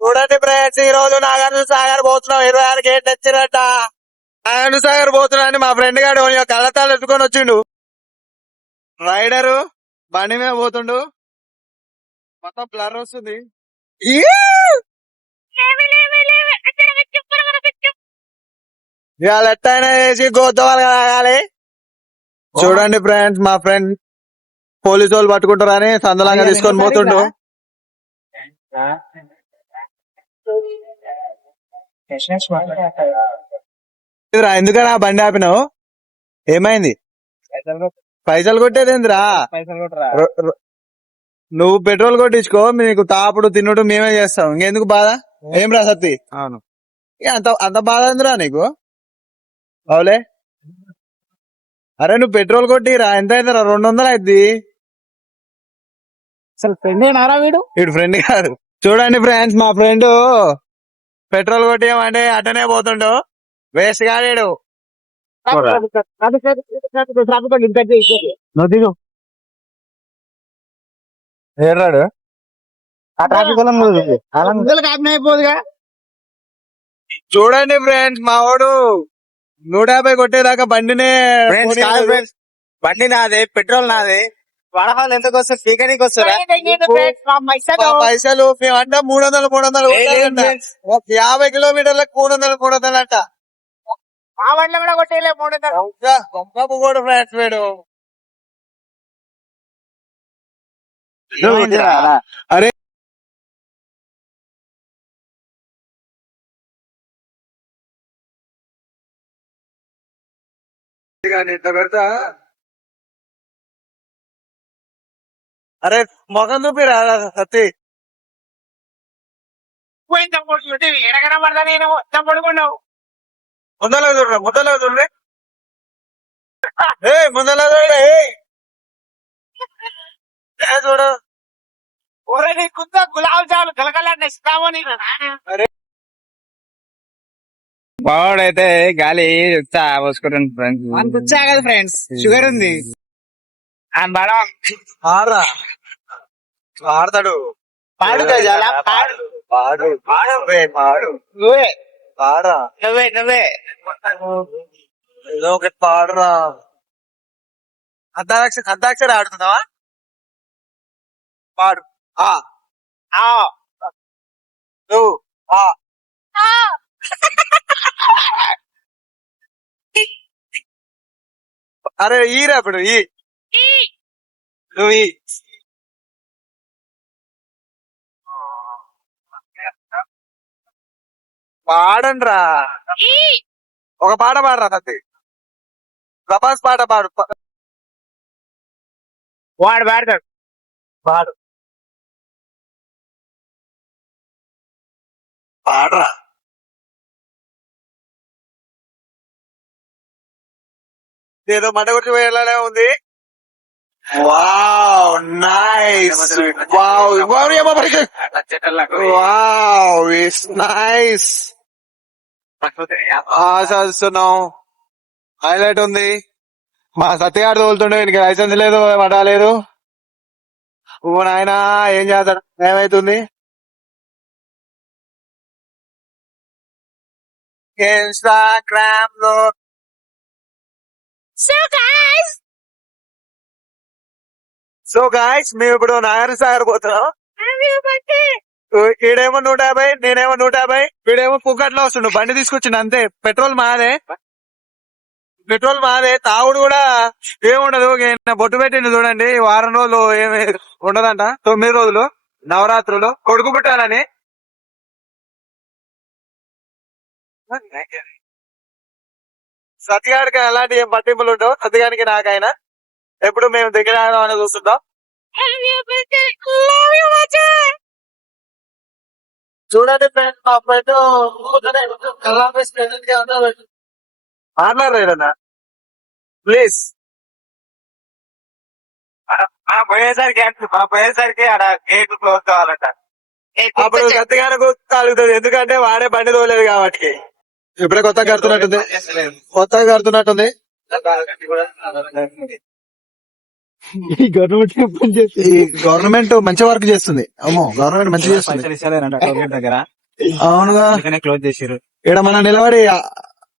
చూడండి ఫ్రెండ్స్, ఈ రోజు నాగార్జున సాగర్ పోతున్నాం. 26 గేట్లు వచ్చినట్ట. నాగార్జున సాగర్ పోతున్నా అని మా ఫ్రెండ్ గారు కళ్ళతాలు ఎత్తుకొని వచ్చిండు. రైడరు బండి మీద పోతుండు. మొత్తం బ్లర్ వస్తుంది. ఇవాళ ఎట్టయినా వేసి గోతవాళ్ళు తాగాలి. చూడండి ఫ్రెండ్స్, మా ఫ్రెండ్ పోలీసు వాళ్ళు పట్టుకుంటారని సందలంగా తీసుకొని పోతుండు. ఎందుకనా బండి ఆపినావు? ఏమైంది? పైసలు కొట్టేదేందిరా? నువ్వు పెట్రోల్ కొట్టించుకో, మీకు తాపుడు తిన్నుడు మేమే చేస్తాం. ఇంకెందుకు బాధ? ఏం రా సత్తి? అవును, అంత అంత బాధ ఎందురా నీకు? అవులే. అరే నువ్వు పెట్రోల్ కొట్టిరా, ఎంత అయిందిరా? 200 అయింది. అసలు ఫ్రెండ్ ఏనారా వీడు? వీడు ఫ్రెండ్ కాదు. చూడండి ఫ్రెండ్స్, మా ఫ్రెండ్ పెట్రోల్ కొట్టేయమంటే అటనే పోతుండు. వేస్ట్ కాడు. నువ్వు దిగు. ఏరాడు ఆ ట్రాఫిక్ అయిపోదుగా. చూడండి ఫ్రెండ్స్, మా వాడు 150 కొట్టేదాకా బండినే. బండి నాదే, పెట్రోల్ నాదే. వడహాలు ఎంతకు వస్తారు? పీకనీకి వస్తారా? పైసలు మేమంటే 300 50 కిలోమీటర్లకు 300 అంట. ఆ బండ్లు కూడా కొట్టేయలే 300. కూడా ఫ్రెండ్స్ వేడు. అరే ఇట్లా పెడతా. అరే మొఖం చూపిరా సత్తి. ఎడగన పడతా నేను పడుకున్నావు. ముందలా చూడరా, ముందలా చూడరే. ముందలా చూడే చూడు. ఒరే నీ కుంద గులాబ్ జాములు కలకలాంటి ఇస్తామని. బావాడైతే గాలి పోసుకుంటాను ఫ్రెండ్స్. మనకు వచ్చా కదా ఫ్రెండ్స్, షుగర్ ఉంది. ఆడతాడు. పాడు కదా, పాడు. పాడు పాడు నువ్వే పాడరా. నువ్వే ఏదో ఒకటి పాడరా. అర్ధాక్షరి ఆడుతున్నావా? పాడు. నువ్వు అరే ఈరా ఇప్పుడు నువ్వు పాడండి రా. ఒక పాట పాడరా సత్తి. ప్రభాస్ పాట పాడు. వాడు పాడతాడు. పాడు పాడరా. ఏదో మంట గురించి పోయేలానే ఉంది. Wow nice. Wow wow it's nice. ఆశిస్తున్నాం. హైలైట్ ఉంది. మా సత్యగాడు తోలుతుండే, ఇంక లైసెన్స్ లేదు, పడాలేదు. ఓ నాయనా ఏం చేస్తాడు? ఏమైతుంది? ఇన్స్టాగ్రామ్ లో సో గాయ్స్ మేము ఇప్పుడు నాగార్జున సాగర్ పోతున్నాం. ఈడేమో 150, నేనేమో 150. వీడేమో పుక్కట్లో వస్తుండు, బండి తీసుకొచ్చిండు అంతే. పెట్రోల్ మాదే. తాగుడు కూడా ఏముండదు. బొట్టు పెట్టిండు చూడండి. వారం రోజులు ఏమి ఉండదంట. 9 రోజులు నవరాత్రులు కొడుకు పుట్టాలని. సత్యగాడికి అలాంటి ఏం పట్టింపులు ఉండవు. సత్యగానికి నాకైనా ఎప్పుడు మేము దగ్గర అని చూస్తుంటాం. చూడండి ఫ్రెండ్స్, మా ఫ్రెండ్ మాట్లాడరేదన్నా ప్లీజ్. పోయేసరికి ఆడ గేట్ క్లోజ్ కావాలంట. అప్పుడు సత్యగానికి కలుగుతుంది, ఎందుకంటే వాడే బండి తోలేదు కాబట్టి. ఇప్పుడే కొత్తగా కడుతున్నట్టుంది. ఈ గవర్నమెంట్ పని చేసి ఈ గవర్నమెంట్ మంచి వర్క్ చేస్తుంది. అమ్మో, గవర్నమెంట్ మంచి చేస్తుంది. పైసలు ఇస్తలేరంట టోల్ దగ్గర, అవునుగా. అందుకనే క్లోజ్ చేసిర్రు. ఇక్కడ మనం నిలబడి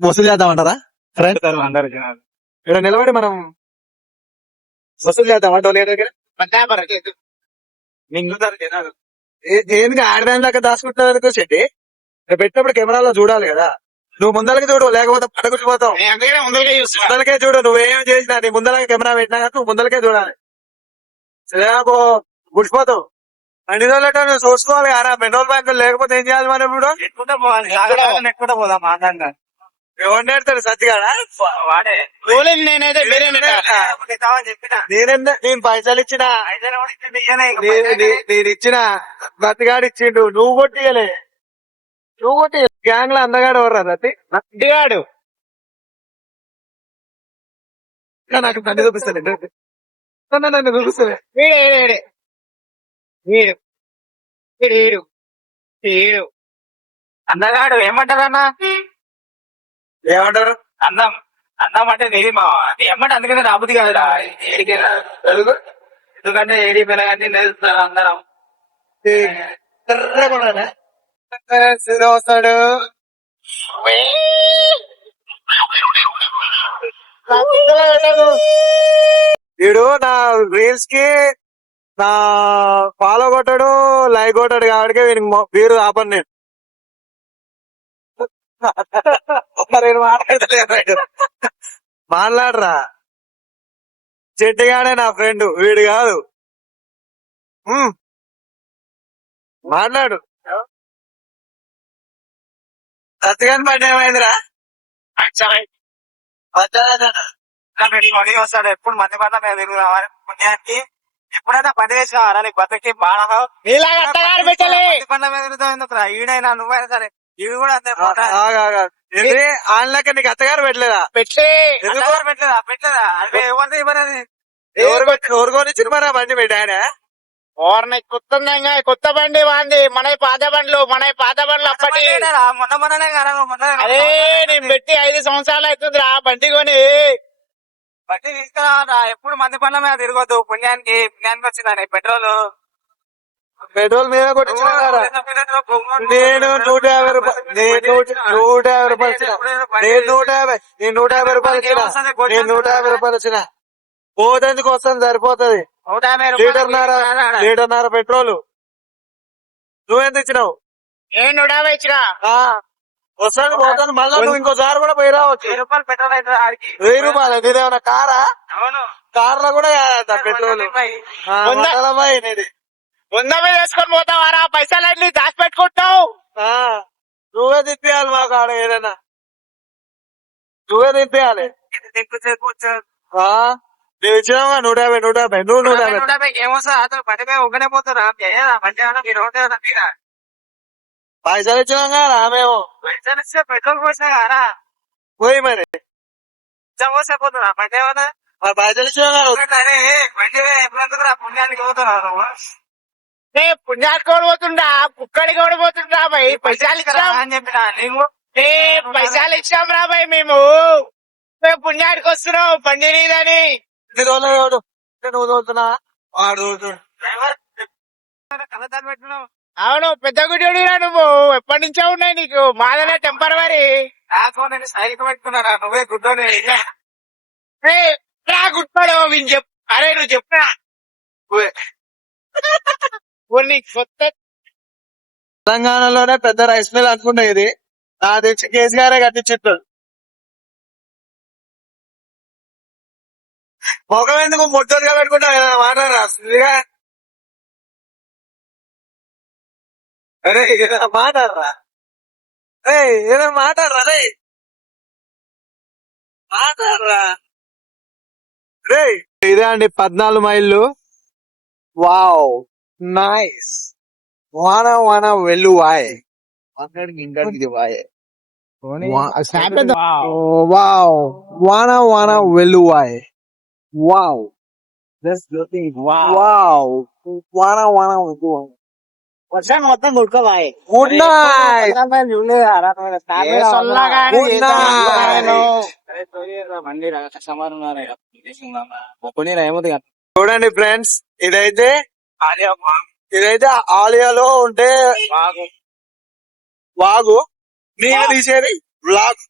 వసూలు చేద్దామంటారా ఫ్రెండ్? అందరు జనాలు ఇక్కడ నిలబడి మనం వసూలు చేద్దామా టోల్ గేట్ దగ్గర? మింగుతారు జనాలు. ఏంది ఆడదాని దాకా దాచుకుంటున్నారు చెట్టి? రేపు పెట్టినప్పుడు కెమెరాలో చూడాలి కదా. నువ్వు ముందలకి చూడు, లేకపోతే పడగొచ్చిపోతావు. అందుకనే ముందుగా చూస్తున్నా. ముందలకే చూడు, నువ్వేం చేసినా నీ ముందలకి కెమెరా పెట్టినా కానీ నువ్వు ముందలకే చూడాలి. సరేపో గుడిచిపోతావు. అన్ని రోజులట నువ్వు చూసుకోవాలి కదా. పెట్రోల్ బ్యాంకులు లేకపోతే ఏం చేయాలి మనం ఇప్పుడు? ఎక్కుంటా పోవాలి, జాగ్రత్తగా ఎక్కుంటా పోదాం. ఆనందంగా ఎవరు నేర్తాడు సత్తిగాడా? వాడే నేనైతే చెప్పిన నేను పైసలు ఇచ్చిన, నేను ఇచ్చిన బతిగాడు ఇచ్చిండు. నువ్వు కొట్టియలే, నువ్వు కొట్టి గ్యాంగ్ లో అందగాడు ఎవర్రా సత్తి? ఇంటిగాడు నాకు నన్ను చూపిస్తాను, నన్ను చూపిస్తాను. వీడు వీడు వీడు వీడు అందగాడు ఏమంటారన్నా? ఏమంటారు? అందం అందం అంటే నేది మా అది ఏమంటే అందుకనే రాబుద్ది కాదురా ఏడికైనా. ఎందుకంటే ఏడి పిల్లగాన్ని నేర్చుతారు అందరం. వస్తాడు. వీడు నా రీల్స్ కి నా ఫాలో కొట్టాడు, లైక్ కొట్టాడు కాబట్టి వీనికి వీరు ఆపను నేను. నేను మాట్లాడరా. చెట్టుగానే నా ఫ్రెండ్, వీడు కాదు. మాట్లాడు. సత్తిగాని పడ్డ ఏమైందిరా? మనీ వస్తాడు ఎప్పుడు మంది పడ్డ మేము తిరుగుదామని పుణ్యానికి. ఎప్పుడైనా పని చేసి కావాలా నీకు బతుకి బాగా పండ మీద తిరుగుతావు ఎందుకు? ఈడైనా నువ్వైనా సరే ఇవి కూడా అంతే. ఆన్లకి నీకు అత్తగారు పెట్టలేదా? పెట్టలేదా అంటే ఎవరిది ఇవ్వరది. ఎవరు కొనిచ్చిన మరి ఆ బండి పెట్టి ఆయన? ఓర్ని కొత్త కొత్త బండి వాంది, మన పాత బండ్లు అప్పటి మొన్ననే కదా. అదే నేను పెట్టి 5 సంవత్సరాలు అవుతుంది రా బండి కొని. బండి తీసుకురా, ఎప్పుడు మంది పనుల మీద తిరగొద్దు. పుణ్యానికి వచ్చిందని పెట్రోల్ మీద కొట్టించిన నేను 150 రూపాయలు, నేను 150 రూపాయలు ఇచ్చిన, నేను 150 రూపాయలు ఇచ్చిన, నేను 150 రూపాయలు ఇచ్చిన. పోతందుకు వస్తుంది సరిపోతుంది. లీటర్న్నర పెట్రోల్ నువ్వెంత ఇచ్చినావు? నేను 150 ఇచ్చిన. వస్తాను పోతాను, మళ్ళా నువ్వు ఇంకోసారి కూడా పోయి రావచ్చు. 1000 రూపాయలు పెట్రోల్ అయితే 1000 రూపాయలు. నీదేమన్నా కారా? అవును, కార్ లో కూడా పెట్రోల్. వంద మీద వేసుకొని పోతావారా? పైసలన్నీ దాచిపెట్టుకుంటావు. నువ్వే తిప్పియాలి మాకు ఆడ ఏదైనా, నువ్వే తిప్పియాలి. నువ్వు ఇచ్చినావా 150? నువ్వు 150 ఏమొస్తా అతను పట్టి మీద ఒక్కనే పోతారా? పైసలు ఇచ్చినాం కదా మేము. పైసలు ఇస్తే పెట్రోల్ పోసినా కారా? పోయి మరి పోసే పోతున్నా పట్టి ఏమన్నా పైసలు ఇచ్చినాం కదా. బండి ఎప్పుడెందుకు రా పుణ్యానికి పోతున్నా? పుణ్యానికి కూడా పోతుండా, కుక్కడికి కూడా పోతుండా భయ్? పైసలు ఇచ్చాం అని చెప్పిన పైసలు ఇచ్చాం రా భయ్ మేము పుణ్యానికి వస్తున్నావు బండి నీదని. నువ్వు తోలుతున్నా, వాడు పెట్టినావు. అవును, పెద్ద గుడ్డి నువ్వు. ఎప్పటి నుంచో ఉన్నాయి నీకు, మాదనే టెంపరవరీ. సైకిల్ పెట్టుకున్నా నువ్వే గుడ్డోనే గుడ్డాడు వీళ్ళు చెప్పు. అరే నువ్వు చెప్పా కొత్త తెలంగాణలోనే పెద్ద రైస్ మిల్ అనుకుంటా ఇది. నా తెచ్చి కేసీఆర్ కట్టించిట్టు. ముఖం ఎందుకు ముట్టలుగా పెట్టుకుంటా మాట్లాడరా? అరే ఏదైనా మాట్లాడరా? ఏదైనా మాట్లాడరా? రే మాట్లాడరా రే. ఇదే అండి 14 మైళ్ళు. Wow, nice. వాన వెల్లువాయ్. ఇంకాడికి వాయ్. వావ్, వాన వెల్లువాయ్. వావ్, వావ్, వాన వెల్లువాయ్. వర్షం మొత్తం గుడ్కోవాయ్. Good night. బండి కస్టమర్ ఉన్నారు. చూడండి ఫ్రెండ్స్, ఇదైతే ఆలియాలో ఉంటే వాగు, నీళ్ళు తీసేది బ్లాక్.